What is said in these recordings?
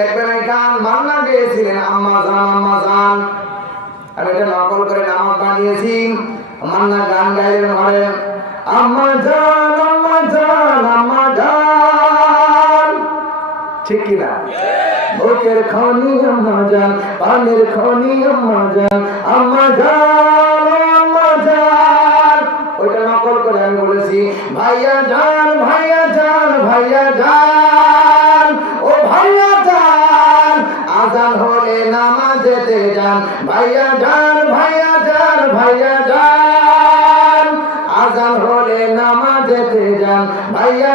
দেখবেন এই গান মান্না আম্মা জান আম্মা জান। আমি এটা নকল করে নামাজ বানিয়েছি। মান্না গান গাইলেন ঘরে আম্মা জান আম্মা জান আম্মা জান। ঠিক খনি, আম্মা জান, পানির খনি, আম্মা জান আম্মা জান আম্মা জান। ওইটা নকল করে আমি বলেছি, ভাইয়া জান ভাইয়া জান ভাইয়া জান। যান ভাইয়া জান ভাইয়া জান ভাইয়া জান আজান হলে নামাজেতে যান, ভাইয়া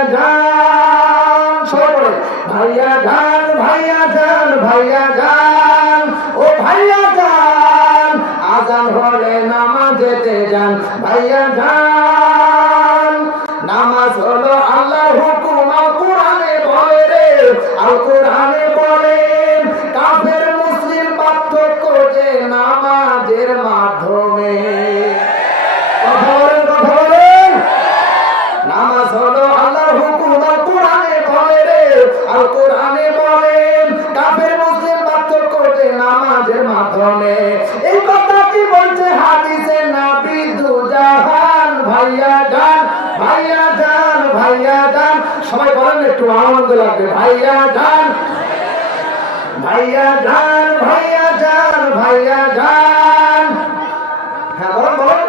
সবাই ভাইয়া জান ভাইয়া জান ভাইয়া জান ও ভাইয়া জান আজান হলে নামাজেতে যান, ভাইয়া জান নামাজ হলো আল্লাহ হুকুম আল কোরআনে বলে রে। আল কোরআনে সবাই বলেন একটু আনন্দ লাগবে। ভাইয়া জান ভাইয়া জান ভাইয়া জান ভাইয়া জান হ্যাঁ বলেন বলেন।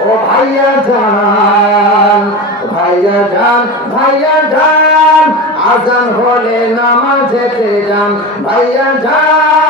ও, ভাইয়া জান ভাইয়া জান ভাইয়া জান আজান হলে নামাজেতে যান। ভাইয়া জান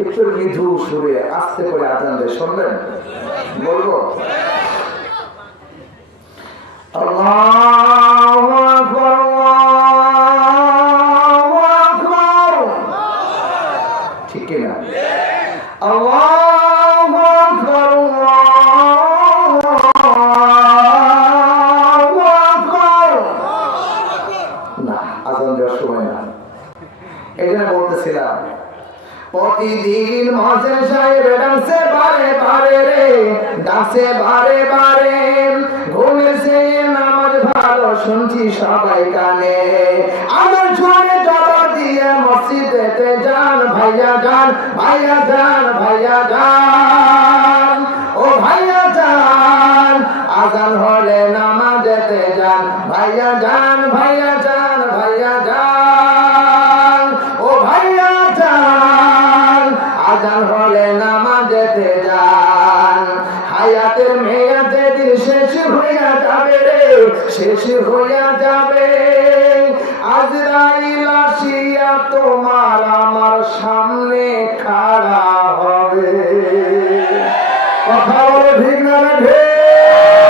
একটু মৃদু সুরে আস্তে করে আজান দেয়। শুনবেন? বলব? আল্লাহু ঠিক। না প্রতিদিন মহাজেন সাহেব ডান্সে বারে বারে রে, ডান্সে বারে বারে। ঘুমেছে নামাজ ভালো শুনছি সবাই কানে। আমার জবাব দিয়ে মসজিদেতে যান, ভাইয়া যান ভাইয়া যান ভাইয়া যান। ও ভাইয়া যান, আজান হলে নামাজেতে যান, ভাইয়া যান ভাইয়া যান ভাইয়া যান। ও ভাইয়া যান, আজান হলে নামাজেতে যান। হায়াতের মেয়াদে দিন শেষ হইয়া যাবে রে, শেষ হইয়া যাবে। আজরাইল আসিয়া তোমার আমার খা